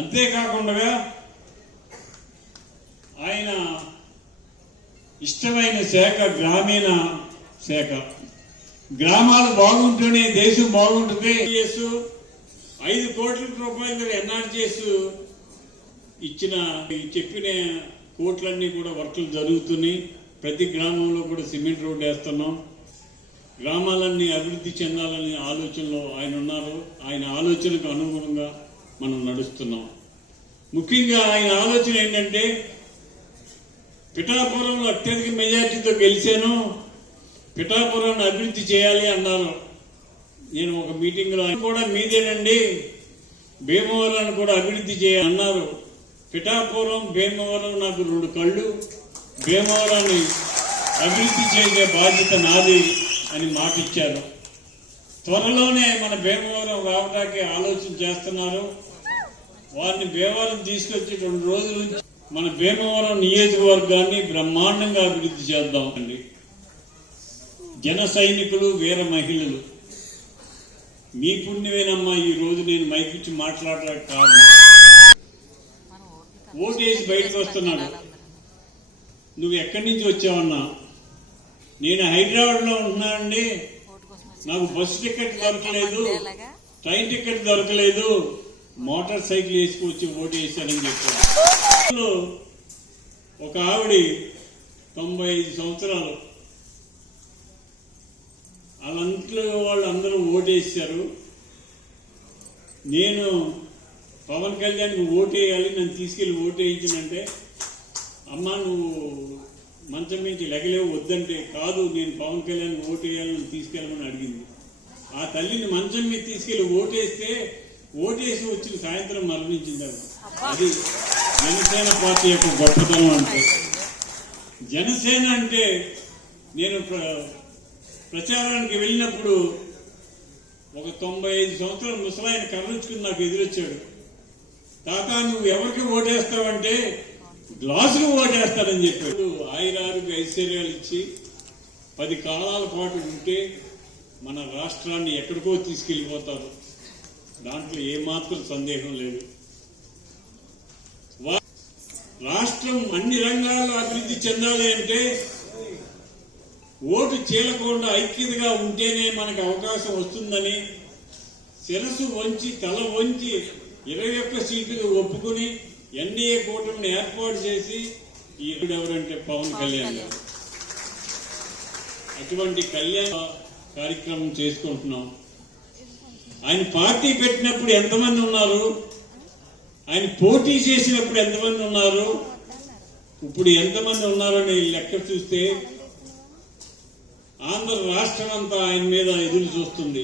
అంతేకాకుండా ఆయన ఇష్టమైన శాఖ గ్రామీణ శాఖ. గ్రామాలు బాగుంటేనే దేశం బాగుంటుంది. 5 కోట్ల రూపాయలు ఎన్ఆర్జీఎస్ ఇచ్చిన చెప్పిన కోట్లన్నీ కూడా వర్కులు జరుగుతున్నాయి. ప్రతి గ్రామంలో కూడా సిమెంట్ రోడ్డు వేస్తున్నాం. గ్రామాలన్నీ అభివృద్ధి చెందాలనే ఆలోచనలో ఆయన ఉన్నారు. ఆయన ఆలోచనకు అనుగుణంగా మనం నడుస్తున్నాం. ముఖ్యంగా ఆయన ఆలోచన ఏంటంటే, పిఠాపురంలో అత్యధిక మెజార్టీతో గెలిచాను, పిఠాపురాన్ని అభివృద్ధి చేయాలి అన్నారు. నేను ఒక మీటింగ్లో కూడా మీదేనండి, భీమవరాన్ని కూడా అభివృద్ధి చేయాలన్నారు. పిఠాపురం భీమవరం నాకు 2 కళ్ళు, భీమవరాన్ని అభివృద్ధి చేసే బాధ్యత నాది అని మాటిచ్చారు. త్వరలోనే మన భీమవరం రావడానికి ఆలోచన చేస్తున్నారు. వారిని భీమవరం తీసుకొచ్చి 2 రోజుల నుంచి మన భీమవరం నియోజకవర్గాన్ని బ్రహ్మాండంగా అభివృద్ధి చేద్దాం అండి. జన సైనికులు, వీర మహిళలు, మీ పుణ్యమేనమ్మా ఈ రోజు నేను మైకిచ్చి మాట్లాడడానికి కారణం. ఓటేసి బయటకు వస్తున్నాడు. నువ్వు ఎక్కడి నుంచి వచ్చావన్నా? నేను హైదరాబాద్లో ఉంటున్నానండి, నాకు బస్సు టికెట్ దొరకలేదు, ట్రైన్ టికెట్ దొరకలేదు, మోటార్ సైకిల్ వేసుకొచ్చి ఓటు వేశానని చెప్పాను. ఒక ఆవిడ 95 సంవత్సరాలు, వాళ్ళందరూ ఓటేశారు. నేను పవన్ కళ్యాణ్కి ఓటేయాలి, నన్ను తీసుకెళ్లి ఓటేయించానంటే, అమ్మా నువ్వు మంచం నుంచి లెగలేవు, వద్దంటే, కాదు నేను పవన్ కళ్యాణ్ ఓటేయాలి, నన్ను తీసుకెళ్ళమని అడిగింది. ఆ తల్లిని మంచం మీద తీసుకెళ్లి ఓటేస్తే, ఓటేసి వచ్చిన సాయంత్రం మరణించింది. అది జనసేన పార్టీ యొక్క గొప్పతనం. అంటే జనసేన అంటే, నేను ప్రచారానికి వెళ్ళినప్పుడు ఒక 95 సంవత్సరాల ముసలాయన కర్రించుకుని నాకు ఎదురొచ్చాడు. తాత నువ్వు ఎవరికి ఓటేస్తావంటే, గ్లాసుకు ఓటేస్తాడని చెప్పాడు. ఆయురారోగ్య ఐశ్వర్యాలు ఇచ్చి 10 కాలాల పాటు ఉంటే మన రాష్ట్రాన్ని ఎక్కడికో తీసుకెళ్లిపోతారు. దాంట్లో ఏమాత్రం సందేహం లేదు. రాష్ట్రం అన్ని రంగాల్లో అభివృద్ధి చెందాలి అంటే ఓటు చీలకుండా ఐక్యతగా ఉంటేనే మనకు అవకాశం వస్తుందని శిరస్సు వంచి తల వంచి 21 సీట్లు ఒప్పుకుని ఎన్డీఏ కూటమిని ఏర్పాటు చేసి ఎవరంటే పవన్ కళ్యాణ్ గారు. అటువంటి కళ్యాణ కార్యక్రమం చేసుకుంటున్నాం. ఆయన పార్టీ పెట్టినప్పుడు ఎంతమంది ఉన్నారు, ఆయన పోటీ చేసినప్పుడు ఎంతమంది ఉన్నారు, ఇప్పుడు ఎంతమంది ఉన్నారని లెక్క చూస్తే ఆంధ్ర రాష్ట్రం అంతా ఆయన మీద ఎదురు చూస్తుంది.